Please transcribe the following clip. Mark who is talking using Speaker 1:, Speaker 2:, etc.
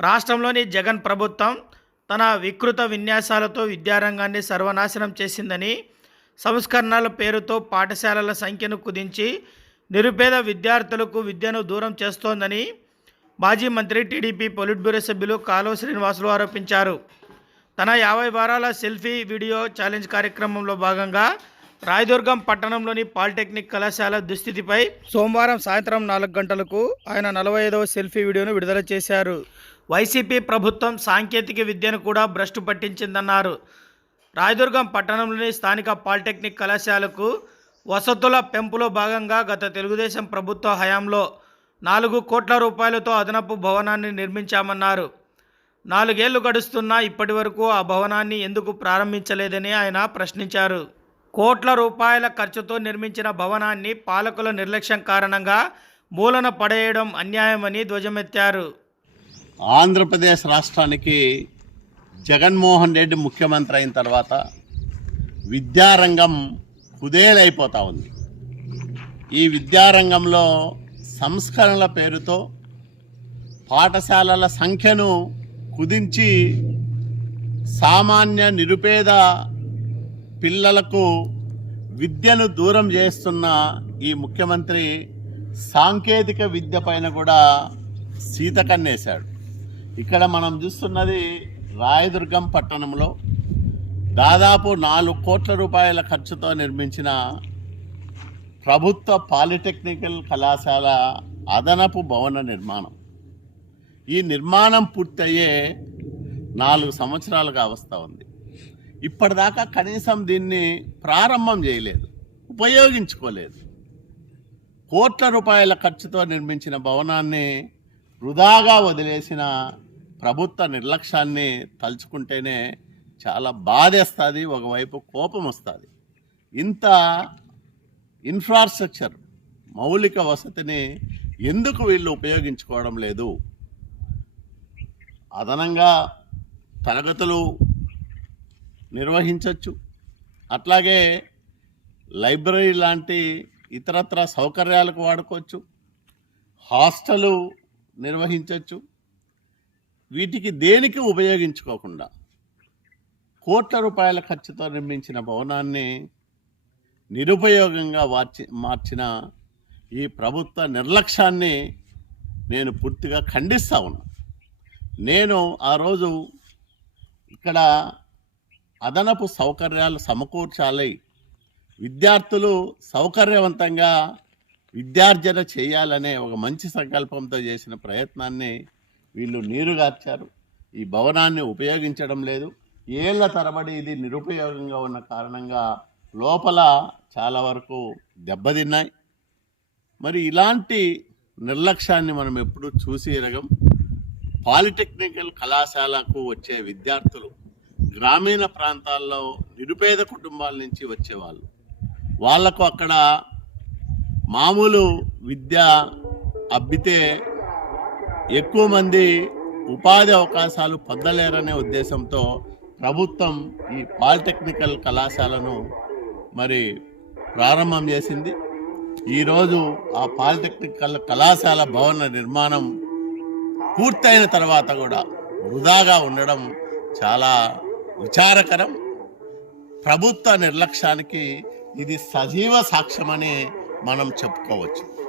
Speaker 1: రాష్ట్రంలోని జగన్ ప్రభుత్వం తన వికృత విన్యాసాలతో విద్యారంగాన్ని సర్వనాశనం చేసిందని సంస్కరణల పేరుతో పాఠశాలల సంఖ్యను కుదించి నిరుపేద విద్యార్థులకు విద్యను దూరం చేస్తోందని మాజీ మంత్రి టీడీపీ పొలిట్ బ్యూరో సభ్యులు కాలువ శ్రీనివాసులు ఆరోపించారు. తన యాభై వారాల సెల్ఫీ వీడియో ఛాలెంజ్ కార్యక్రమంలో భాగంగా రాయదుర్గం పట్టణంలోని పాలిటెక్నిక్ కళాశాల దుస్థితిపై సోమవారం సాయంత్రం నాలుగు గంటలకు ఆయన నలభై ఐదవ సెల్ఫీ వీడియోను విడుదల చేశారు. వైసీపీ ప్రభుత్వం సాంకేతిక విద్యను కూడా భ్రష్టు పట్టించిందన్నారు. రాయదుర్గం పట్టణంలోని స్థానిక పాలిటెక్నిక్ కళాశాలకు వసతుల పెంపులో భాగంగా గత తెలుగుదేశం ప్రభుత్వ హయాంలో నాలుగు కోట్ల రూపాయలతో అదనపు భవనాన్ని నిర్మించామన్నారు. నాలుగేళ్ళు గడుస్తున్నా ఇప్పటి వరకు ఆ భవనాన్ని ఎందుకు ప్రారంభించలేదని ఆయన ప్రశ్నించారు. కోట్ల రూపాయల ఖర్చుతో నిర్మించిన భవనాన్ని పాలకుల నిర్లక్ష్యం కారణంగా మూలన పడేయడం అన్యాయమని ధ్వజమెత్తారు.
Speaker 2: ఆంధ్రప్రదేశ్ రాష్ట్రానికి జగన్మోహన్ రెడ్డి ముఖ్యమంత్రి అయిన తర్వాత విద్యారంగం కుదేలైపోతా ఉంది. ఈ విద్యారంగంలో సంస్కరణల పేరుతో పాఠశాలల సంఖ్యను కుదించి సామాన్య నిరుపేద పిల్లలకు విద్యను దూరం చేస్తున్న ఈ ముఖ్యమంత్రి సాంకేతిక విద్య పైన కూడా సీతకన్నేశాడు ఇక్కడ మనం చూస్తున్నది రాయదుర్గం పట్టణంలో దాదాపు నాలుగు కోట్ల రూపాయల ఖర్చుతో నిర్మించిన ప్రభుత్వ పాలిటెక్నికల్ కళాశాల అదనపు భవన నిర్మాణం. ఈ నిర్మాణం పూర్తయ్యే నాలుగు సంవత్సరాలుగా అవస్థ ఉంది. ఇప్పటిదాకా కనీసం దీన్ని ప్రారంభం చేయలేదు ఉపయోగించుకోలేదు. కోట్ల రూపాయల ఖర్చుతో నిర్మించిన భవనాన్ని వృధాగా వదిలేసిన ప్రభుత్వ నిర్లక్ష్యాన్ని తలుచుకుంటేనే చాలా బాధేస్తుంది ఒకవైపు కోపం వస్తుంది. ఇంత ఇన్ఫ్రాస్ట్రక్చర్ మౌలిక వసతిని ఎందుకు వీళ్ళు ఉపయోగించుకోవడం లేదు? అదనంగా తరగతులు నిర్వహించవచ్చు అట్లాగే లైబ్రరీ లాంటి ఇతరత్ర సౌకర్యాలకు వాడుకోవచ్చు. హాస్టలు నిర్వహించవచ్చు వీటికి దేనికి ఉపయోగించుకోకుండా కోట్ల రూపాయల ఖర్చుతో నిర్మించిన భవనాన్ని నిరుపయోగంగా మార్చి మార్చిన ఈ ప్రభుత్వ నిర్లక్ష్యాన్ని నేను పూర్తిగా ఖండిస్తా ఉన్నా. నేను ఆ రోజు ఇక్కడ అదనపు సౌకర్యాలు సమకూర్చాలి. విద్యార్థులు సౌకర్యవంతంగా విద్యార్జన చేయాలనే ఒక మంచి సంకల్పంతో చేసిన ప్రయత్నాన్ని వీళ్ళు నీరుగార్చారు. ఈ భవనాన్ని ఉపయోగించడం లేదు. ఏళ్ళ తరబడి ఇది నిరుపయోగంగా ఉన్న కారణంగా లోపల చాలా వరకు దెబ్బతిన్నాయి. మరి ఇలాంటి నిర్లక్ష్యాన్ని మనం ఎప్పుడు చూసి ఎరగం. పాలిటెక్నికల్ కళాశాలకు వచ్చే విద్యార్థులు గ్రామీణ ప్రాంతాల్లో నిరుపేద కుటుంబాల నుంచి వచ్చేవాళ్ళు. వాళ్ళకు అక్కడ మామూలు విద్య అబ్బితే ఎక్కువ మంది ఉపాధి అవకాశాలు పొందలేరనే ఉద్దేశంతో ప్రభుత్వం ఈ పాలిటెక్నికల్ కళాశాలను మరి ప్రారంభం చేసింది. ఈరోజు ఆ పాలిటెక్నికల్ కళాశాల భవన నిర్మాణం పూర్తయిన తర్వాత కూడా వృధాగా ఉండడం చాలా విచారకరం. ప్రభుత్వ నిర్లక్ష్యానికి ఇది సజీవ సాక్ష్యమని మనం చెప్పుకోవచ్చు.